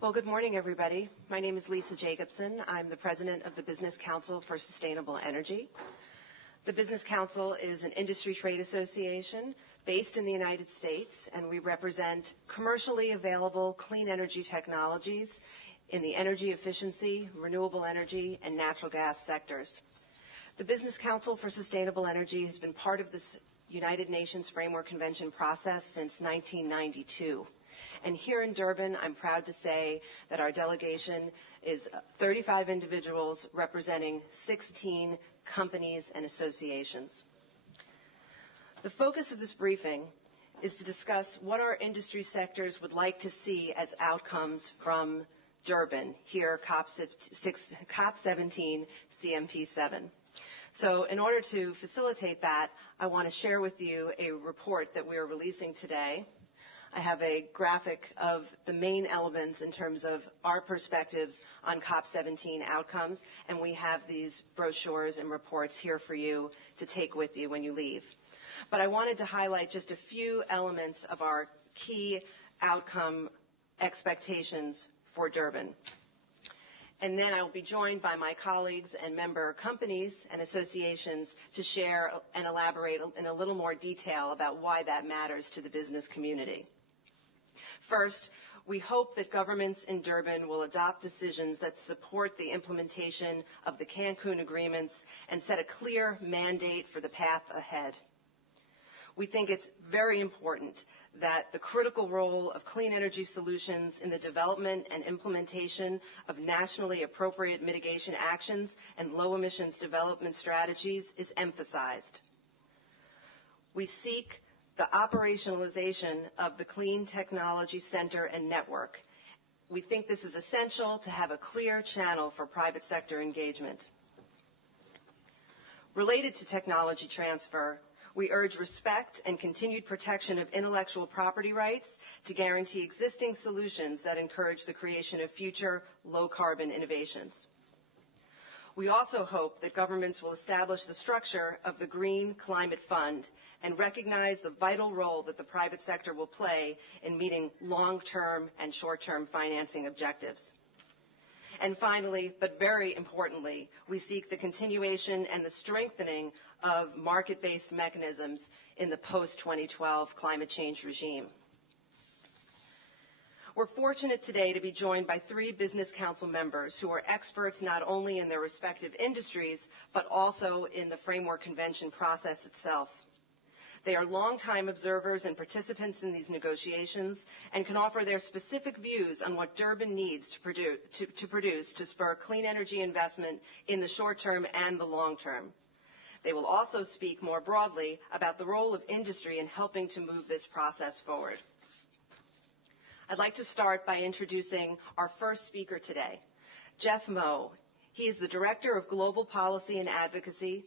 Well, good morning, everybody. My name is Lisa Jacobson. I'm the president of the Business Council for Sustainable Energy. The Business Council is an industry trade association based in the United States, and we represent commercially available clean energy technologies in the energy efficiency, renewable energy, and natural gas sectors. The Business Council for Sustainable Energy has been part of this United Nations Framework Convention process since 1992. And here in Durban, I'm proud to say that our delegation is 35 individuals representing 16 companies and associations. The focus of this briefing is to discuss what our industry sectors would like to see as outcomes from Durban, here COP17 CMP7. So in order to facilitate that, I want to share with you a report that we are releasing today. I have a graphic of the main elements in terms of our perspectives on COP17 outcomes, and we have these brochures and reports here for you to take with you when you leave. But I wanted to highlight just a few elements of our key outcome expectations for Durban. And then I will be joined by my colleagues and member companies and associations to share and elaborate in a little more detail about why that matters to the business community. First, we hope that governments in Durban will adopt decisions that support the implementation of the Cancun agreements and set a clear mandate for the path ahead. We think it's very important that the critical role of clean energy solutions in the development and implementation of nationally appropriate mitigation actions and low emissions development strategies is emphasized. We seek the operationalization of the Clean Technology Center and Network. We think this is essential to have a clear channel for private sector engagement. Related to technology transfer, we urge respect and continued protection of intellectual property rights to guarantee existing solutions that encourage the creation of future low-carbon innovations. We also hope that governments will establish the structure of the Green Climate Fund and recognize the vital role that the private sector will play in meeting long-term and short-term financing objectives. And finally, but very importantly, we seek the continuation and the strengthening of market-based mechanisms in the post-2012 climate change regime. We're fortunate today to be joined by 3 Business Council members who are experts not only in their respective industries, but also in the Framework Convention process itself. They are longtime observers and participants in these negotiations and can offer their specific views on what Durban needs to produce to spur clean energy investment in the short term and the long term. They will also speak more broadly about the role of industry in helping to move this process forward. I'd like to start by introducing our first speaker today, Jeff Moe. He is the Director of Global Policy and Advocacy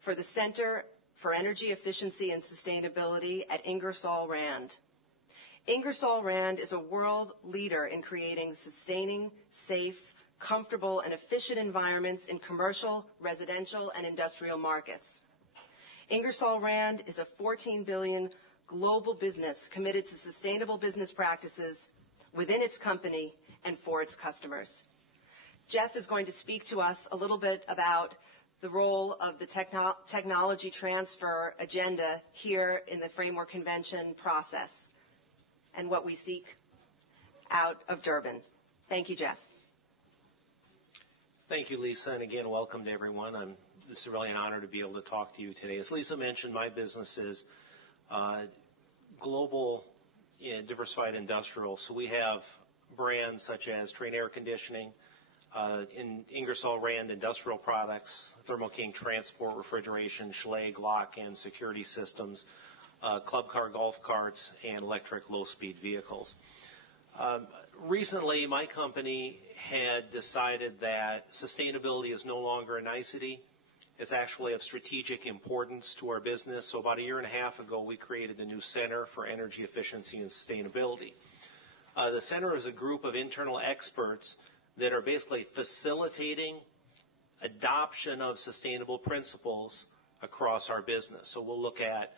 for the Center for Energy Efficiency and Sustainability at Ingersoll Rand. Ingersoll Rand is a world leader in creating sustaining, safe, comfortable, and efficient environments in commercial, residential, and industrial markets. Ingersoll Rand is a $14 billion global business committed to sustainable business practices within its company and for its customers. Jeff is going to speak to us a little bit about the role of the technology transfer agenda here in the Framework Convention process and what we seek out of Durban. Thank you, Jeff. Thank you, Lisa, and again, welcome to everyone. This is really an honor to be able to talk to you today. As Lisa mentioned, my business is global diversified industrial, so we have brands such as Trane Air Conditioning, in Ingersoll Rand Industrial Products, Thermo King Transport, Refrigeration, Schlage, Lock, and Security Systems, Club Car Golf Carts, and electric low-speed vehicles. Recently, my company had decided that sustainability is no longer a nicety. It's actually of strategic importance to our business. So about 1.5 years ago, we created a new Center for Energy Efficiency and Sustainability. The center is a group of internal experts that are basically facilitating adoption of sustainable principles across our business. So we'll look at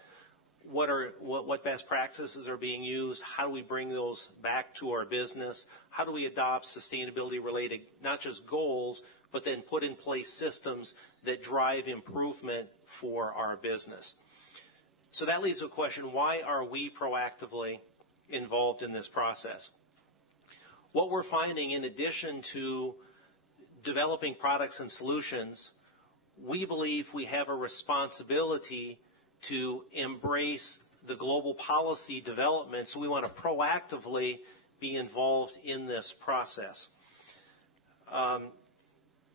what best practices are being used, how do we bring those back to our business, how do we adopt sustainability-related, not just goals, but then put in place systems that drive improvement for our business. So that leads to a question, why are we proactively involved in this process? What we're finding, in addition to developing products and solutions, we believe we have a responsibility to embrace the global policy development, so we want to proactively be involved in this process.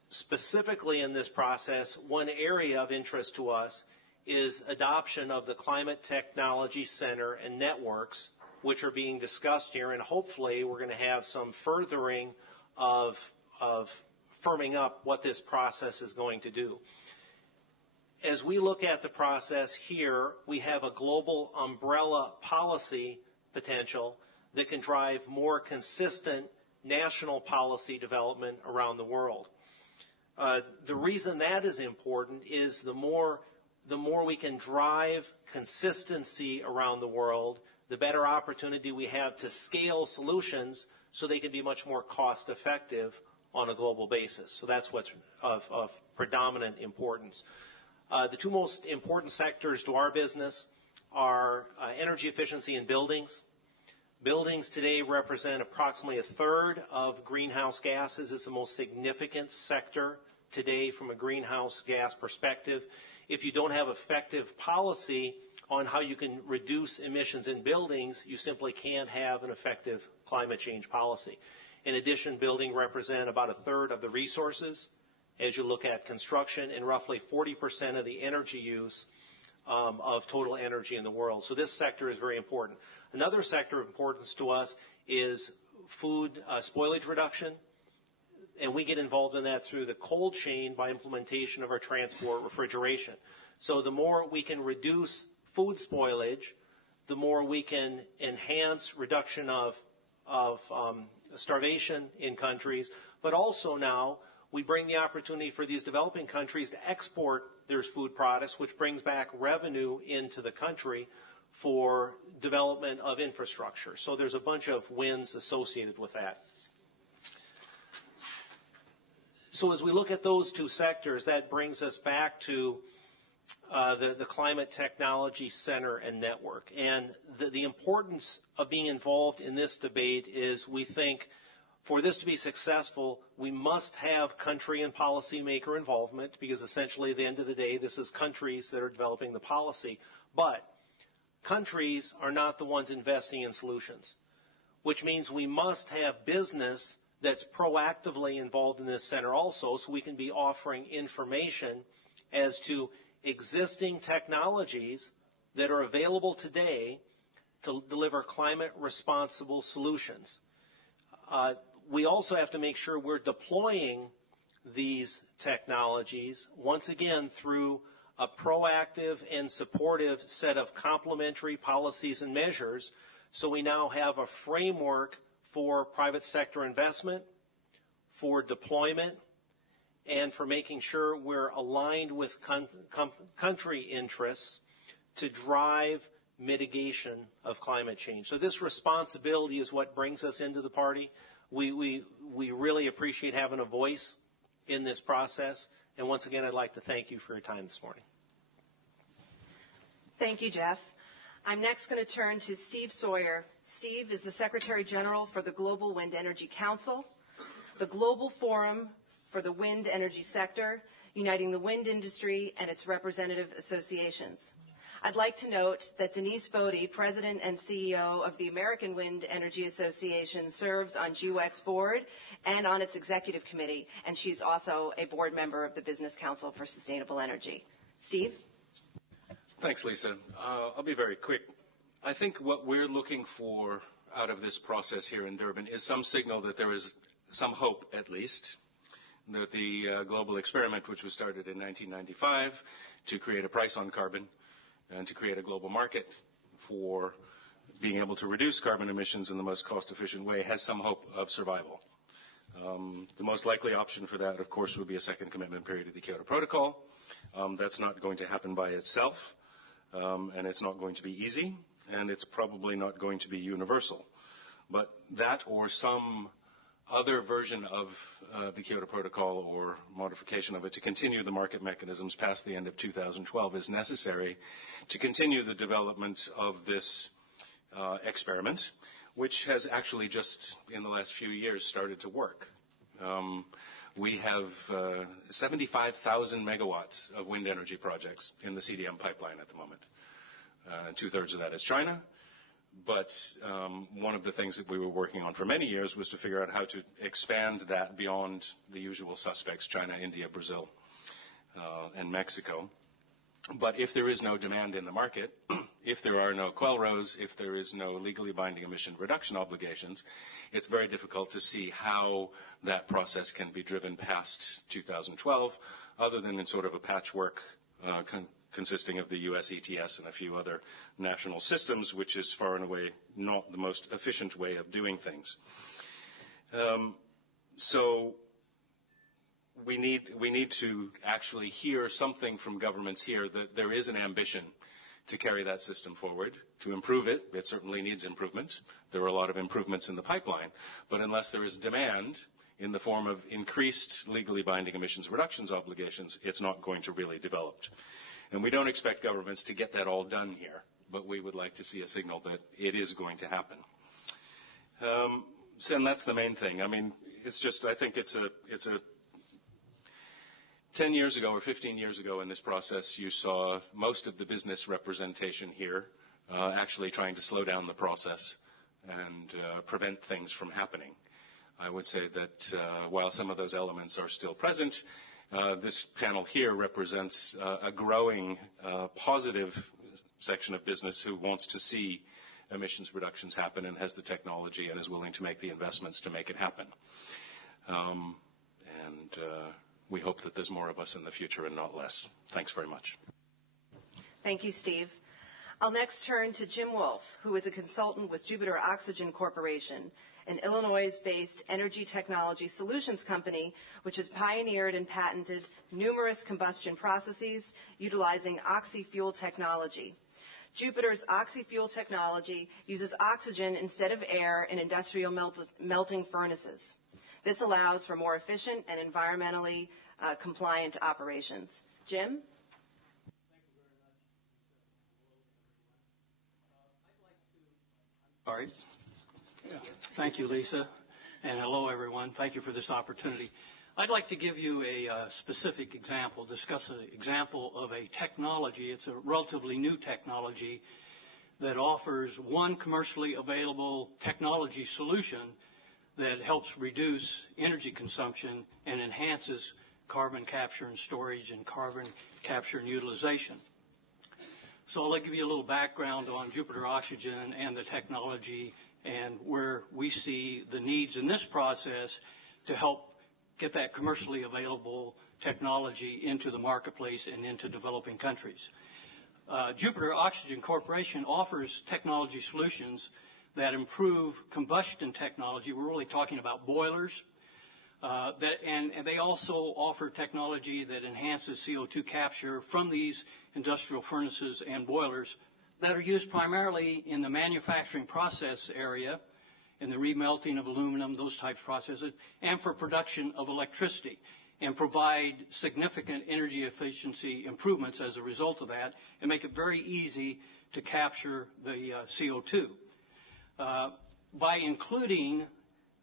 Specifically in this process, one area of interest to us is adoption of the Climate Technology Center and networks, which are being discussed here, and hopefully we're going to have some furthering of firming up what this process is going to do. As we look at the process here, we have a global umbrella policy potential that can drive more consistent national policy development around the world. The reason that is important is the more we can drive consistency around the world, the better opportunity we have to scale solutions so they can be much more cost effective on a global basis. So that's what's of predominant importance. The two most important sectors to our business are energy efficiency in buildings. Buildings today represent approximately a third of greenhouse gases. It's the most significant sector today from a greenhouse gas perspective. If you don't have effective policy on how you can reduce emissions in buildings, you simply can't have an effective climate change policy. In addition, buildings represent about a third of the resources as you look at construction, and roughly 40% of the energy use of total energy in the world. So this sector is very important. Another sector of importance to us is food spoilage reduction, and we get involved in that through the cold chain by implementation of our transport refrigeration. So the more we can reduce food spoilage, the more we can enhance reduction of starvation in countries, but also now we bring the opportunity for these developing countries to export their food products, which brings back revenue into the country for development of infrastructure. So there's a bunch of wins associated with that. So as we look at those two sectors, that brings us back to the Climate Technology Center and Network. And the importance of being involved in this debate is, we think, for this to be successful, we must have country and policymaker involvement, because essentially at the end of the day, this is countries that are developing the policy. But countries are not the ones investing in solutions, which means we must have business that's proactively involved in this center also, so we can be offering information as to existing technologies that are available today to deliver climate responsible solutions. We also have to make sure we're deploying these technologies, once again, through a proactive and supportive set of complementary policies and measures, so we now have a framework for private sector investment, for deployment, and for making sure we're aligned with country interests to drive mitigation of climate change. So this responsibility is what brings us into the party. We really appreciate having a voice in this process. And once again, I'd like to thank you for your time this morning. Thank you, Jeff. I'm next going to turn to Steve Sawyer. Steve is the Secretary General for the Global Wind Energy Council, the global forum for the wind energy sector, uniting the wind industry and its representative associations. I'd like to note that Denise Bodie, President and CEO of the American Wind Energy Association, serves on GWEC's board and on its executive committee, and she's also a board member of the Business Council for Sustainable Energy. Steve? Thanks, Lisa. I'll be very quick. I think what we're looking for out of this process here in Durban is some signal that there is some hope, at least, that the global experiment, which was started in 1995 to create a price on carbon and to create a global market for being able to reduce carbon emissions in the most cost-efficient way, has some hope of survival. The most likely option for that, of course, would be a second commitment period of the Kyoto Protocol. That's not going to happen by itself. and it's not going to be easy, and it's probably not going to be universal. But that or some other version of the Kyoto Protocol or modification of it to continue the market mechanisms past the end of 2012 is necessary to continue the development of this experiment, which has actually just in the last few years started to work. We have 75,000 megawatts of wind energy projects in the CDM pipeline at the moment. Two-thirds of that is China. But one of the things that we were working on for many years was to figure out how to expand that beyond the usual suspects, China, India, Brazil, and Mexico. But if there is no demand in the market, if there are no QELROs, if there is no legally binding emission reduction obligations, it's very difficult to see how that process can be driven past 2012, other than in sort of a patchwork consisting of the US ETS and a few other national systems, which is far and away not the most efficient way of doing things. So we need to actually hear something from governments here that there is an ambition to carry that system forward, to improve it. It certainly needs improvement. There are a lot of improvements in the pipeline, but unless there is demand in the form of increased legally binding emissions reductions obligations, it's not going to really develop. And we don't expect governments to get that all done here, but we would like to see a signal that it is going to happen. And that's the main thing. I mean, it's just, I think it's a 10 years ago or 15 years ago in this process, you saw most of the business representation here actually trying to slow down the process and prevent things from happening. I would say that while some of those elements are still present, this panel here represents a growing positive section of business who wants to see emissions reductions happen and has the technology and is willing to make the investments to make it happen. We hope that there's more of us in the future and not less. Thanks very much. Thank you, Steve. I'll next turn to Jim Wolf, who is a consultant with Jupiter Oxygen Corporation, an Illinois-based energy technology solutions company which has pioneered and patented numerous combustion processes utilizing oxy-fuel technology. Jupiter's oxy-fuel technology uses oxygen instead of air in industrial melting furnaces. This allows for more efficient and environmentally compliant operations. Jim? All right. Yeah. Thank you, Lisa, and hello, everyone. Thank you for this opportunity. I'd like to give you a specific example, discuss an example of a technology. It's a relatively new technology that offers one commercially available technology solution that helps reduce energy consumption and enhances carbon capture and storage and carbon capture and utilization. So I'll give you a little background on Jupiter Oxygen and the technology and where we see the needs in this process to help get that commercially available technology into the marketplace and into developing countries. Jupiter Oxygen Corporation offers technology solutions that improve combustion technology. We're really talking about boilers. And they also offer technology that enhances CO2 capture from these industrial furnaces and boilers that are used primarily in the manufacturing process area, in the remelting of aluminum, those types of processes, and for production of electricity, and provide significant energy efficiency improvements as a result of that, and make it very easy to capture the CO2. By including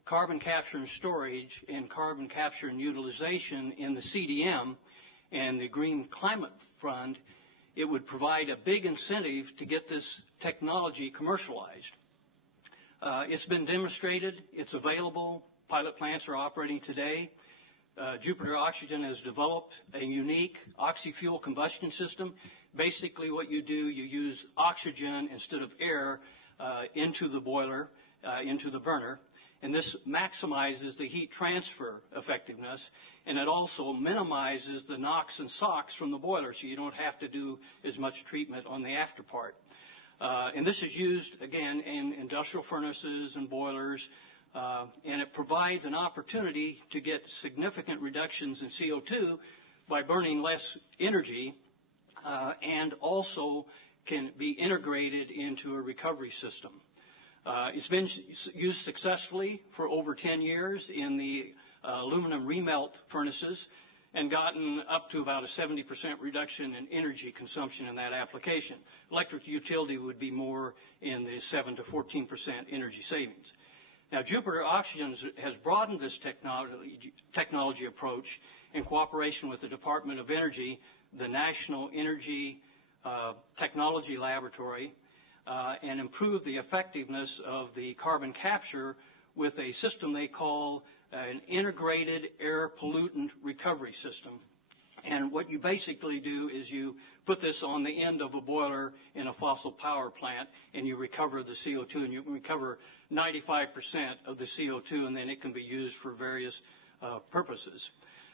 carbon capture and storage and carbon capture and utilization in the CDM and the Green Climate Fund, it would provide a big incentive to get this technology commercialized. It's been demonstrated. It's available. Pilot plants are operating today. Jupiter Oxygen has developed a unique oxy-fuel combustion system. Basically what you do, you use oxygen instead of air into the boiler, into the burner, and this maximizes the heat transfer effectiveness, and it also minimizes the NOx and SOx from the boiler, so you don't have to do as much treatment on the after part. And this is used, again, in industrial furnaces and boilers, and it provides an opportunity to get significant reductions in CO2 by burning less energy and also can be integrated into a recovery system. It's been used successfully for over 10 years in the aluminum remelt furnaces and gotten up to about a 70% reduction in energy consumption in that application. Electric utility would be more in the 7 to 14% energy savings. Now, Jupiter Oxygen has broadened this technology approach in cooperation with the Department of Energy, the National Energy Technology Laboratory, and improved the effectiveness of the carbon capture with a system they call an integrated air pollutant recovery system. And what you basically do is you put this on the end of a boiler in a fossil power plant, and you recover the CO2, and you can recover 95% of the CO2, and then it can be used for various purposes.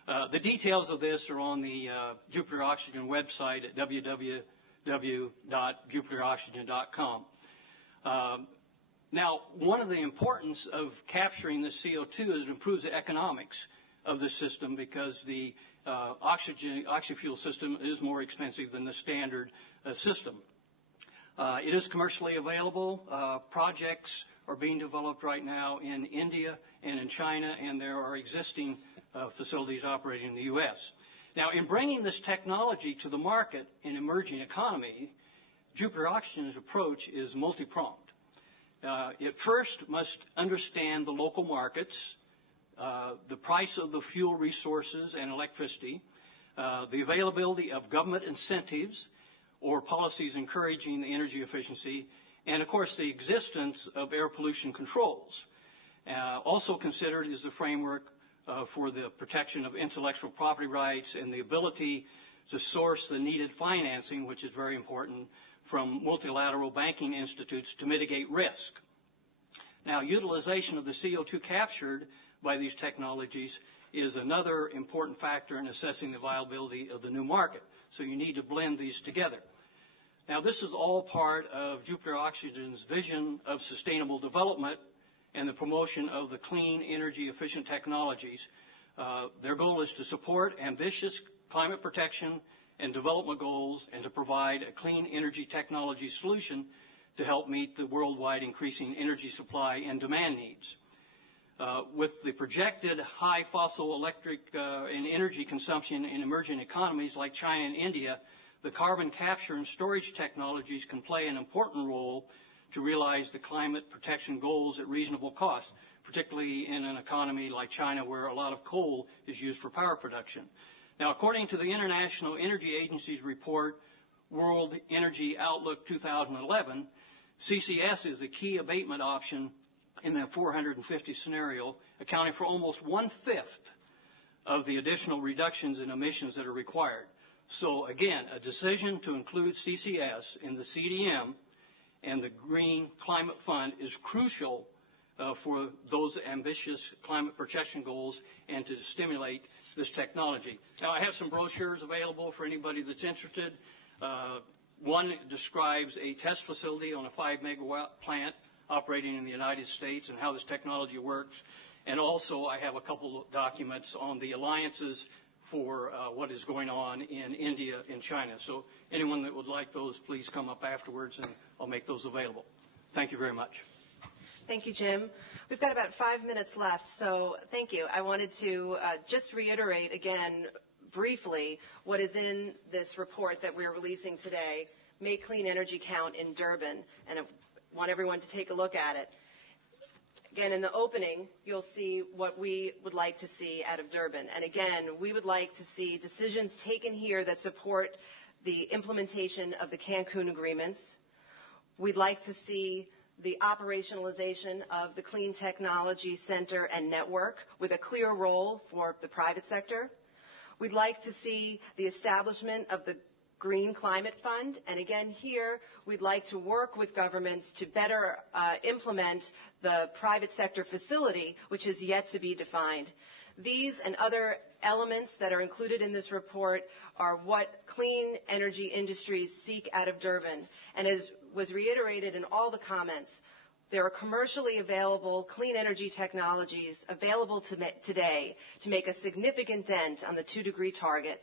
The details of this are on the Jupiter Oxygen website at www.jupiteroxygen.com. Now, one of the importance of capturing the CO2 is it improves the economics of the system because the oxyfuel system is more expensive than the standard system. It is commercially available. Projects are being developed right now in India and in China, and there are existing facilities operating in the U.S. Now, in bringing this technology to the market in emerging economy, Jupiter Oxygen's approach is multi-pronged. It first must understand the local markets, the price of the fuel resources and electricity, the availability of government incentives or policies encouraging the energy efficiency, and of course the existence of air pollution controls. Also considered is the framework for the protection of intellectual property rights and the ability to source the needed financing, which is very important, from multilateral banking institutes to mitigate risk. Now, utilization of the CO2 captured by these technologies is another important factor in assessing the viability of the new market. So you need to blend these together. Now, this is all part of Jupiter Oxygen's vision of sustainable development and the promotion of the clean, energy-efficient technologies. Their goal is to support ambitious climate protection and development goals and to provide a clean energy technology solution to help meet the worldwide increasing energy supply and demand needs. With the projected high fossil electric and energy consumption in emerging economies like China and India, the carbon capture and storage technologies can play an important role to realize the climate protection goals at reasonable cost, particularly in an economy like China where a lot of coal is used for power production. Now, according to the International Energy Agency's report, World Energy Outlook 2011, CCS is a key abatement option in the 450 scenario, accounting for almost 1/5 of the additional reductions in emissions that are required. So again, a decision to include CCS in the CDM and the Green Climate Fund is crucial for those ambitious climate protection goals and to stimulate this technology. Now, I have some brochures available for anybody that's interested. One describes a test facility on a 5-megawatt plant operating in the United States and how this technology works. And also, I have a couple of documents on the alliances for what is going on in India and China. So anyone that would like those, please come up afterwards and I'll make those available. Thank you very much. Thank you, Jim. We've got about 5 minutes left, so thank you. I wanted to just reiterate again briefly what is in this report that we're releasing today, Make Clean Energy Count in Durban, and I want everyone to take a look at it. Again, in the opening, you'll see what we would like to see out of Durban. And again, we would like to see decisions taken here that support the implementation of the Cancun agreements. We'd like to see the operationalization of the Clean Technology Center and Network with a clear role for the private sector. We'd like to see the establishment of the Green Climate Fund, and again here we'd like to work with governments to better implement the private sector facility, which is yet to be defined. These and other elements that are included in this report are what clean energy industries seek out of Durban, and as was reiterated in all the comments, there are commercially available clean energy technologies available today to make a significant dent on the 2-degree target.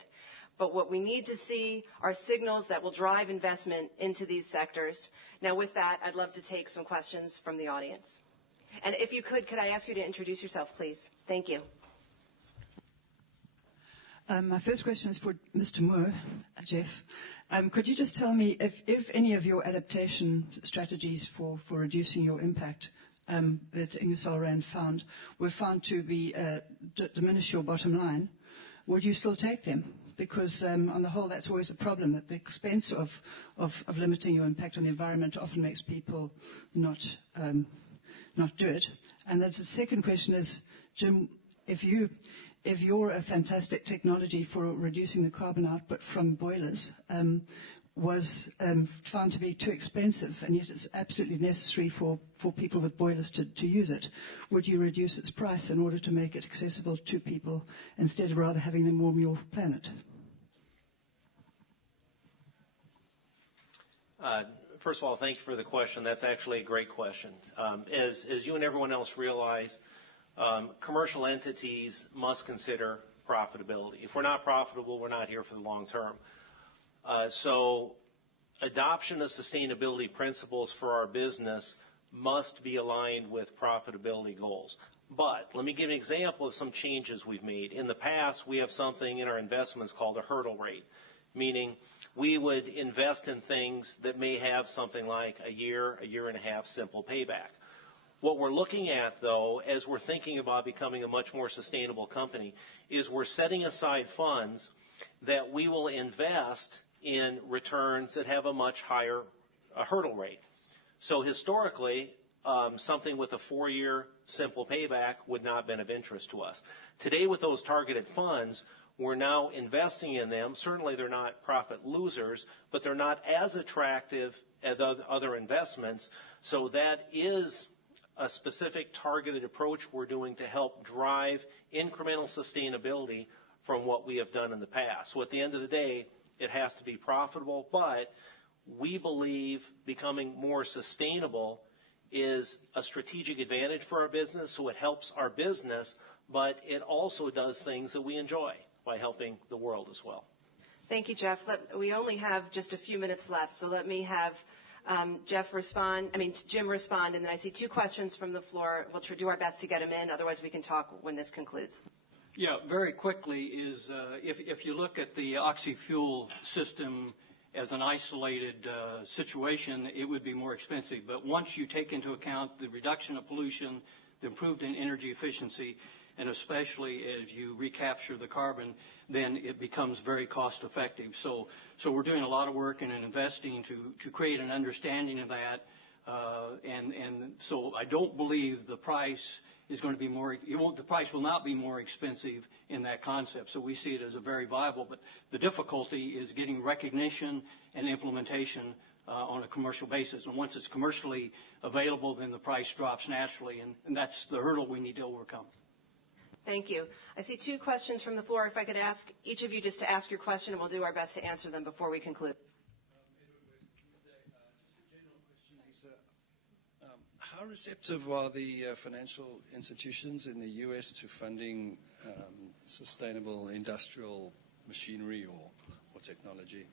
But what we need to see are signals that will drive investment into these sectors. Now, with that, I'd love to take some questions from the audience. And if you could I ask you to introduce yourself, please? Thank you. My first question is for Mr. Moore, Jeff. Could you just tell me if any of your adaptation strategies for reducing your impact that Ingersoll Rand found were found to be diminish your bottom line, would you still take them? Because on the whole, that's always a problem, that the expense of limiting your impact on the environment often makes people not do it. And then the second question is, Jim, if you're a fantastic technology for reducing the carbon output from boilers was found to be too expensive, and yet it's absolutely necessary for people with boilers to use it, would you reduce its price in order to make it accessible to people instead of rather having them warm your planet? First of all, thank you for the question. That's actually a great question. As you and everyone else realize, commercial entities must consider profitability. If we're not profitable, we're not here for the long term. So adoption of sustainability principles for our business must be aligned with profitability goals. But let me give an example of some changes we've made. In the past, we have something in our investments called a hurdle rate, meaning we would invest in things that may have something like a year and a half simple payback. What we're looking at, though, as we're thinking about becoming a much more sustainable company, is we're setting aside funds that we will invest in returns that have a much higher hurdle rate. So historically, something with a 4-year simple payback would not have been of interest to us. Today, with those targeted funds, we're now investing in them. Certainly, they're not profit losers, but they're not as attractive as other investments. So that is a specific targeted approach we're doing to help drive incremental sustainability from what we have done in the past. So at the end of the day, it has to be profitable, but we believe becoming more sustainable is a strategic advantage for our business, so it helps our business, but it also does things that we enjoy by helping the world as well. Thank you, Jeff. We only have just a few minutes left, so let me have Jim respond, and then I see 2 questions from the floor. We'll do our best to get them in, otherwise we can talk when this concludes. Yeah, very quickly is if you look at the oxy-fuel system as an isolated situation, it would be more expensive. But once you take into account the reduction of pollution, the improved in energy efficiency, and especially as you recapture the carbon, then it becomes very cost effective. So we're doing a lot of work and investing to create an understanding of that. And so I don't believe the price is going to be the price will not be more expensive in that concept. So we see it as a very viable, but the difficulty is getting recognition and implementation on a commercial basis. And once it's commercially available, then the price drops naturally, and that's the hurdle we need to overcome. Thank you. I see 2 questions from the floor. If I could ask each of you just to ask your question, and we'll do our best to answer them before we conclude. How receptive are the financial institutions in the U.S. to funding sustainable industrial machinery or technology?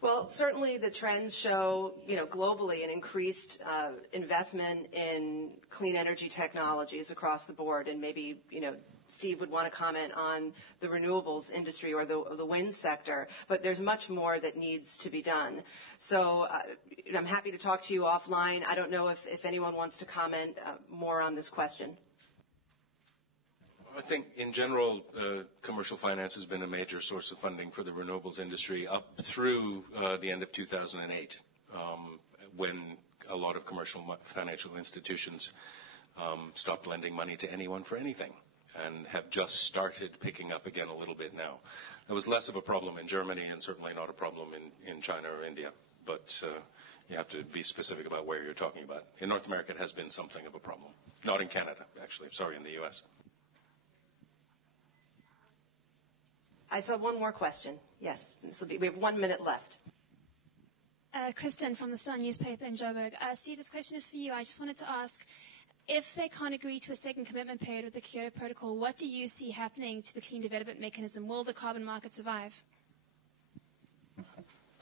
Well, certainly the trends show, globally an increased investment in clean energy technologies across the board, and maybe, Steve would want to comment on the renewables industry or the wind sector, but there's much more that needs to be done. So I'm happy to talk to you offline. I don't know if anyone wants to comment more on this question. I think in general, commercial finance has been a major source of funding for the renewables industry up through the end of 2008, when a lot of commercial financial institutions stopped lending money to anyone for anything, and have just started picking up again a little bit now. That was less of a problem in Germany and certainly not a problem in China or India, but you have to be specific about where you're talking about. In North America, it has been something of a problem. Not in Canada, actually. Sorry, in the U.S. I saw one more question. Yes, we have 1 minute left. Kristen from the Star newspaper in Joburg. Steve, this question is for you. I just wanted to ask, if they can't agree to a second commitment period with the Kyoto Protocol, what do you see happening to the clean development mechanism? Will the carbon market survive?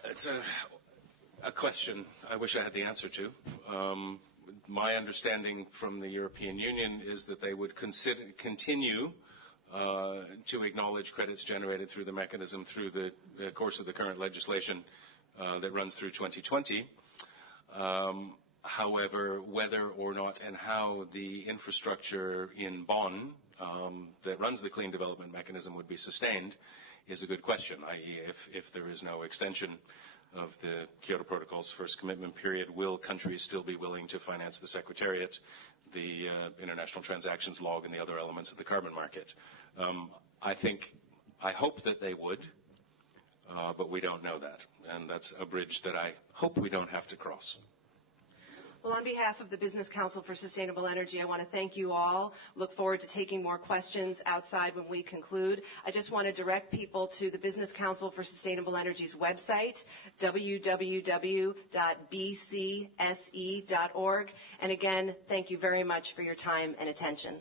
It's a question I wish I had the answer to. My understanding from the European Union is that they would continue to acknowledge credits generated through the mechanism through the course of the current legislation that runs through 2020. However, whether or not and how the infrastructure in Bonn that runs the clean development mechanism would be sustained is a good question, i.e. if there is no extension of the Kyoto Protocol's first commitment period, will countries still be willing to finance the Secretariat, the international transactions log, and the other elements of the carbon market? I hope that they would, but we don't know that. And that's a bridge that I hope we don't have to cross. Well, on behalf of the Business Council for Sustainable Energy, I want to thank you all. Look forward to taking more questions outside when we conclude. I just want to direct people to the Business Council for Sustainable Energy's website, www.bcse.org. And again, thank you very much for your time and attention.